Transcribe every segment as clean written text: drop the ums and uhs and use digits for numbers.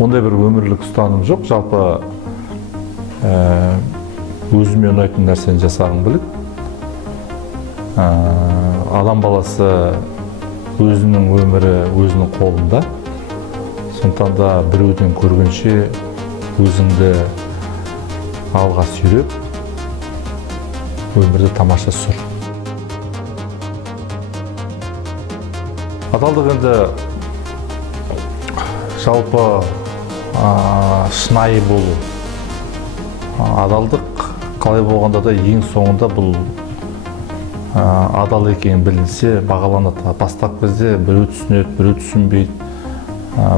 Ондай бір өмірлік ұстаным жоқ, жалпы өзіме ұнайтын нәрсені жасағым келеді. Адам баласы өзінің өмірі өзінің қолында. Сондықтан да біреуден көргенше өзіңді алға сүйреп, өмірді тамаша сүр. Адалдық енді жалпы шынайы болу. Адалдық қалай болғанда да ең соңында бұл адал екені білінсе бағаланады. Бастапқы кезде біреу түсінеді, біреу түсінбейді.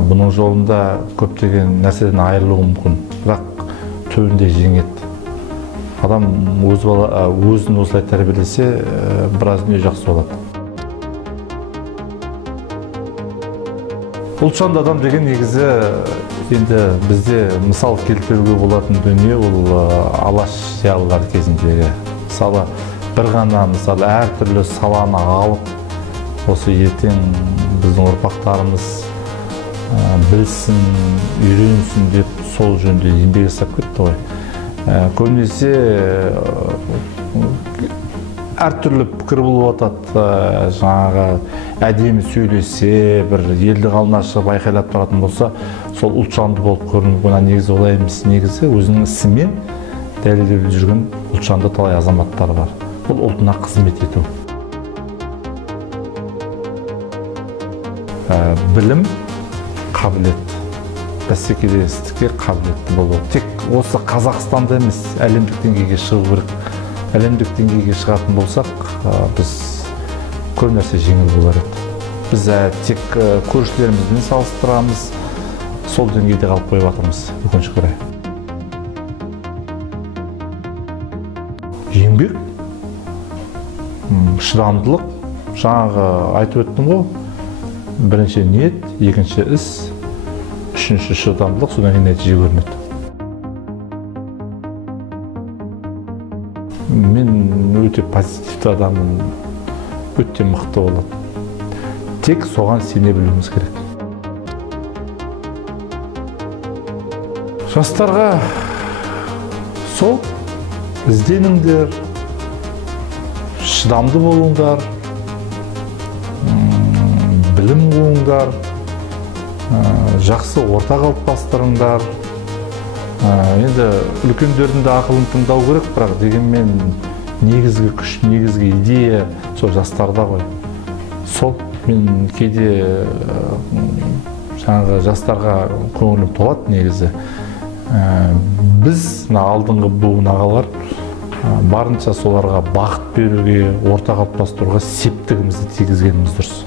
Бұның жолында көптеген нәрседен айырылуы мүмкін, бірақ түбінде жеңеді. Адам өзін осылай тәрбиелесе, біраз дүние жақсы болады. Ұлтжанды адам деген негізі енді бізде мысал келтіруге болатын дүние ол алаш зиялылар кезіндегі. Мысалы, бір ғана мысалы әртүрлі саланы алып, осы ертең біздің ұрпақтарымыз білсін, үйренсін деп сол жөнде еңбек жасап кетті ғой. Көбінесе әртүрлі пікір болып жатады, жаңағы әдемі сөйлесе, бір елді қалына шығып айқайлап тұратын болса, сол ұлтжанды болып көрініп, негізі олай емес. Негізі өзінің ісімен дәлелдеп жүрген ұлтжанды талай азаматтар бар. Бұл ұлтына қызмет ету. Білім, қабілет, бәсекелестікке қабілетті болу. Тек осы Қазақстанда емес, әлемдік деңгейге шығу керек. Әлемдік деңгейге шығатын болсақ, біз көп нәрсе жеңіл болар еді. Біз тек көршілерімізбен салыстырамыз, сол деңгейде қалып қойып жатырмыз, өкінішке орай. Еңбек, шыдамдылық, жаңағы айтып өттім ғой, бірінші ниет, екінші іс, үшінші шыдамдылық, содан кейін нәтиже көрінеді. Мен өте позитивті адамын, өте мықты болады. Тек соған сене білуіміз керек. Жастарға сол ізденіңдер, шыдамды болыңдар, білім қуыңдар, жақсы орта қалыптастырыңдар. Енді үлкендердің де ақылын тыңдау керек, бірақ дегенмен негізгі күш, негізгі идея сол жастарда ғой. Сол мен кейде жаңағы жастарға көңілім толады негізі. Біз алдыңғы буын ағалар барынша соларға бақыт беруге, орта қалыптастыруға септігімізді тигізгеніміз дұрыс.